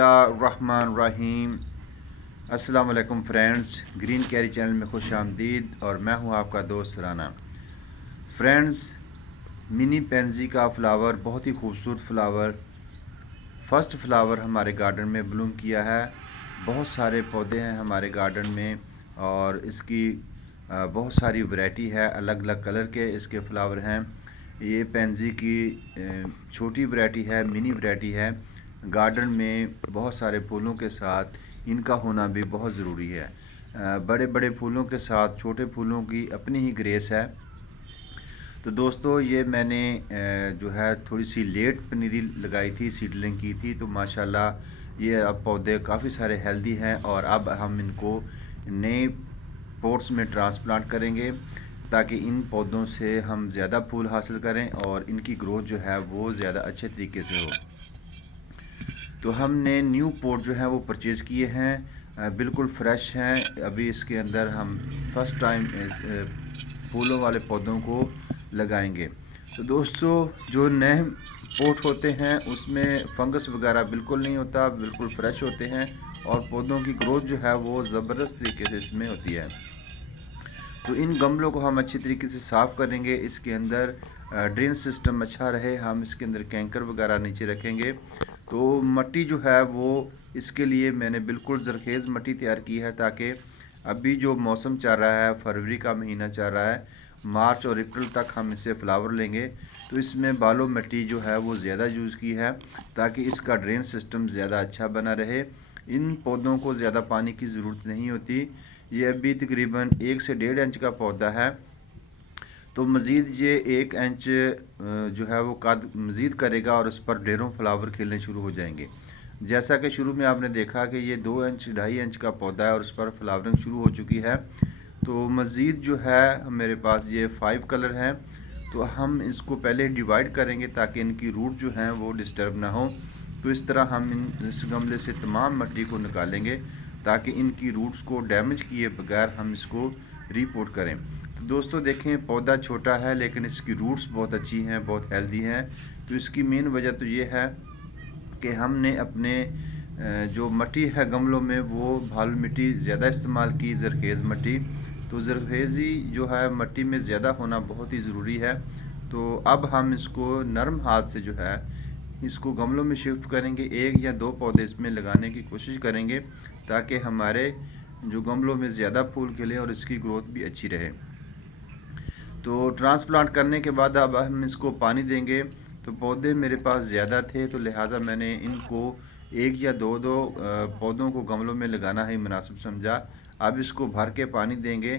बिस्मिल्लाहिर्रहमानिर्रहीम। अस्सलाम वालेकुम फ्रेंड्स, ग्रीन कैरी चैनल में खुश आमदीद और मैं हूं आपका दोस्त राना। फ्रेंड्स, मिनी पेंजी का फ्लावर बहुत ही खूबसूरत फ्लावर, फर्स्ट फ्लावर हमारे गार्डन में ब्लूम किया है। बहुत सारे पौधे हैं हमारे गार्डन में और इसकी बहुत सारी वैरायटी है, अलग अलग कलर के इसके फ्लावर हैं। ये पेंजी की छोटी वैरायटी है, मिनी वैरायटी है। गार्डन में बहुत सारे फूलों के साथ इनका होना भी बहुत ज़रूरी है। बड़े बड़े फूलों के साथ छोटे फूलों की अपनी ही ग्रेस है। तो दोस्तों, ये मैंने जो है थोड़ी सी लेट पनीरी लगाई थी, सीडलिंग की थी, तो माशाल्लाह ये अब पौधे काफ़ी सारे हेल्दी हैं और अब हम इनको नए पॉट्स में ट्रांसप्लांट करेंगे ताकि इन पौधों से हम ज़्यादा फूल हासिल करें और इनकी ग्रोथ जो है वो ज़्यादा अच्छे तरीके से हो। तो हमने न्यू पॉट जो है वो परचेज़ किए हैं, बिल्कुल फ्रेश हैं। अभी इसके अंदर हम फर्स्ट टाइम फूलों वाले पौधों को लगाएंगे। तो दोस्तों, जो नए पॉट होते हैं उसमें फंगस वगैरह बिल्कुल नहीं होता, बिल्कुल फ्रेश होते हैं और पौधों की ग्रोथ जो है वो ज़बरदस्त तरीके से इसमें होती है। तो इन गमलों को हम अच्छी तरीके से साफ़ करेंगे। इसके अंदर ड्रेन सिस्टम अच्छा रहे, हम इसके अंदर कैंकर वगैरह नीचे रखेंगे। तो मट्टी जो है वो इसके लिए मैंने बिल्कुल ज़रखेज़ मट्टी तैयार की है ताकि अभी जो मौसम चल रहा है, फरवरी का महीना चल रहा है, मार्च और अप्रैल तक हम इससे फ्लावर लेंगे। तो इसमें बालू मिट्टी जो है वो ज़्यादा यूज़ की है ताकि इसका ड्रेन सिस्टम ज़्यादा अच्छा बना रहे। इन पौधों को ज़्यादा पानी की ज़रूरत नहीं होती। ये अभी तकरीबन 1 से 1.5 इंच का पौधा है, तो मज़ीद ये 1 इंच जो है वो कद मज़ीद करेगा और उस पर ढेरों फ्लावर खिलने शुरू हो जाएंगे। जैसा कि शुरू में आपने देखा कि ये 2 इंच 2.5 इंच का पौधा है और उस पर फ्लावरिंग शुरू हो चुकी है। तो मज़ीद जो है मेरे पास ये 5 कलर हैं, तो हम इसको पहले डिवाइड करेंगे ताकि इनकी रूट जो हैं वो डिस्टर्ब ना हो। तो इस तरह हम इस गमले से तमाम मिट्टी को निकालेंगे ताकि इनकी रूट्स को डैमेज किए बगैर हम इसको रिपोर्ट करें। तो दोस्तों देखें, पौधा छोटा है लेकिन इसकी रूट्स बहुत अच्छी हैं, बहुत हेल्दी हैं। तो इसकी मेन वजह तो ये है कि हमने अपने जो मिट्टी है गमलों में वो भालू मिट्टी ज़्यादा इस्तेमाल की, ज़रखेज़ मिट्टी। तो ज़रखेज़ी जो है मिट्टी में ज़्यादा होना बहुत ही ज़रूरी है। तो अब हम इसको नरम हाथ से जो है इसको गमलों में शिफ्ट करेंगे। 1 या 2 पौधे इसमें लगाने की कोशिश करेंगे ताकि हमारे जो गमलों में ज़्यादा फूल खिले और इसकी ग्रोथ भी अच्छी रहे। तो ट्रांसप्लांट करने के बाद अब हम इसको पानी देंगे। तो पौधे मेरे पास ज़्यादा थे तो लिहाजा मैंने इनको 1 या 2 पौधों को गमलों में लगाना ही मुनासिब समझा। अब इसको भर के पानी देंगे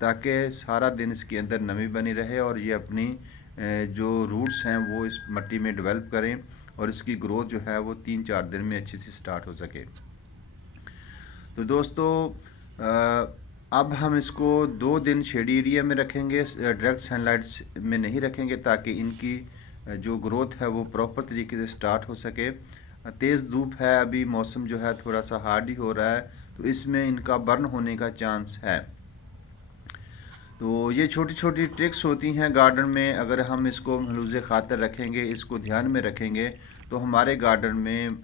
ताकि सारा दिन इसके अंदर नमी बनी रहे और ये अपनी जो रूट्स हैं वो इस मिट्टी में डेवलप करें और इसकी ग्रोथ जो है वो 3-4 दिन में अच्छी से स्टार्ट हो सके। तो दोस्तों, अब हम इसको 2 दिन शेडी एरिया में रखेंगे, डायरेक्ट सनलाइट में नहीं रखेंगे ताकि इनकी जो ग्रोथ है वो प्रॉपर तरीके से स्टार्ट हो सके। तेज़ धूप है, अभी मौसम जो है थोड़ा सा हार्ड ही हो रहा है, तो इसमें इनका बर्न होने का चांस है। तो ये छोटी छोटी ट्रिक्स होती हैं गार्डन में। अगर हम इसको महलूज़ खातर रखेंगे, इसको ध्यान में रखेंगे, तो हमारे गार्डन में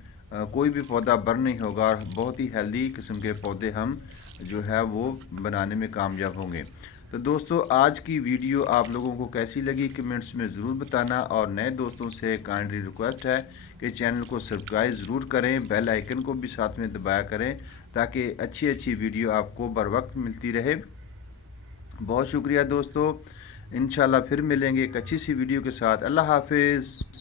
कोई भी पौधा बर्न नहीं होगा और बहुत ही हेल्दी किस्म के पौधे हम जो है वो बनाने में कामयाब होंगे। तो दोस्तों, आज की वीडियो आप लोगों को कैसी लगी कमेंट्स में ज़रूर बताना और नए दोस्तों से काइंडली रिक्वेस्ट है कि चैनल को सब्सक्राइब ज़रूर करें, बेल आइकन को भी साथ में दबाया करें ताकि अच्छी अच्छी वीडियो आपको बर वक्त मिलती रहे। बहुत शुक्रिया दोस्तों, इंशाल्लाह फिर मिलेंगे एक अच्छी सी वीडियो के साथ। अल्लाह हाफिज़।